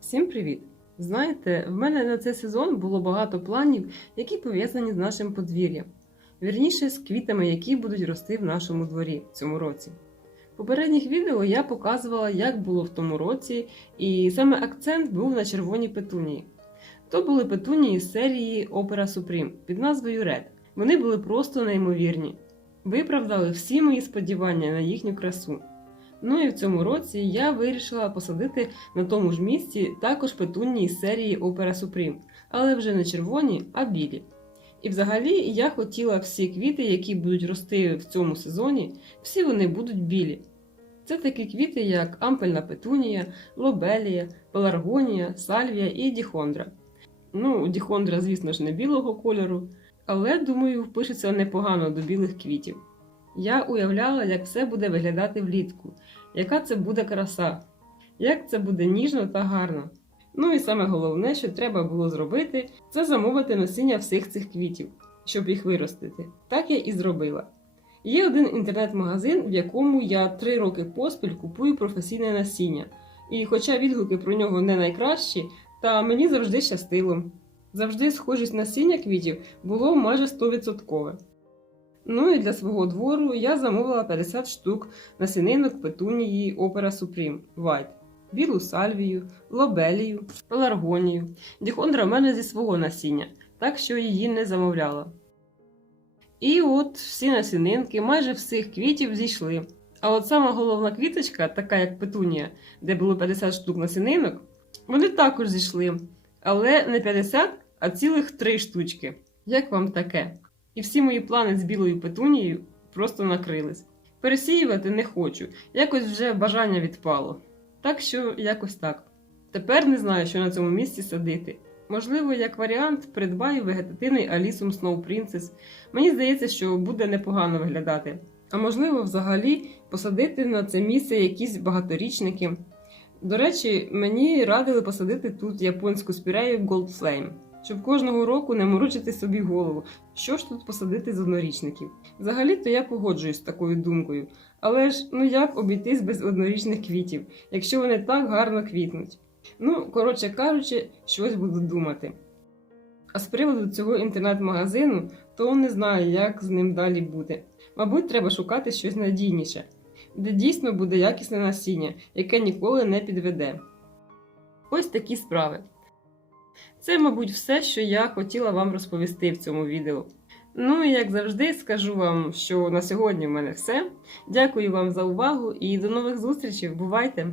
Всім привіт! Знаєте, в мене на цей сезон було багато планів, які пов'язані з нашим подвір'ям, вірніше з квітами, які будуть рости в нашому дворі в цьому році. В попередніх відео я показувала, як було в тому році, і саме акцент був на червоній петунії. То були петунії з серії Opera Supreme під назвою Red. Вони були просто неймовірні. Виправдали всі мої сподівання на їхню красу. Ну і в цьому році я вирішила посадити на тому ж місці також петунії з серії Opera Supreme, але вже не червоні, а білі. І взагалі я хотіла всі квіти, які будуть рости в цьому сезоні, всі вони будуть білі. Це такі квіти, як ампельна петунія, лобелія, пеларгонія, сальвія і діхондра. Ну, діхондра, звісно ж, не білого кольору, але думаю, впишеться непогано до білих квітів. Я уявляла, як все буде виглядати влітку, яка це буде краса, як це буде ніжно та гарно. Ну і саме головне, що треба було зробити, це замовити насіння всіх цих квітів, щоб їх виростити. Так я і зробила. Є один інтернет-магазин, в якому я три роки поспіль купую професійне насіння. І хоча відгуки про нього не найкращі, та мені завжди щастило. Завжди схожість насіння квітів було майже 100%. Ну і для свого двору я замовила 50 штук насінинок петунії Opera Supreme White, білу сальвію, лобелію, пеларгонію. Діхондра в мене зі свого насіння, так що її не замовляла. І от всі насінинки майже всіх квітів зійшли. А от сама головна квіточка, така як петунія, де було 50 штук насінинок, вони також зійшли. Але не 50, а цілих 3 штучки. Як вам таке? І всі мої плани з білою петунією просто накрились. Пересіювати не хочу, якось вже бажання відпало. Так що якось так. Тепер не знаю, що на цьому місці садити. Можливо, як варіант, придбаю вегетативний Алісум Snow Princess. Мені здається, що буде непогано виглядати. А можливо, взагалі посадити на це місце якісь багаторічники. До речі, мені радили посадити тут японську спірею Gold Flame, щоб кожного року не морочити собі голову, що ж тут посадити з однорічників. Взагалі-то я погоджуюсь з такою думкою, але ж ну як обійтись без однорічних квітів, якщо вони так гарно квітнуть? Ну, коротше кажучи, щось буду думати. А з приводу цього інтернет-магазину, то не знаю, як з ним далі буде. Мабуть, треба шукати щось надійніше, де дійсно буде якісне насіння, яке ніколи не підведе. Ось такі справи. Це, мабуть, все, що я хотіла вам розповісти в цьому відео. Ну і як завжди, скажу вам, що на сьогодні в мене все. Дякую вам за увагу і до нових зустрічей. Бувайте!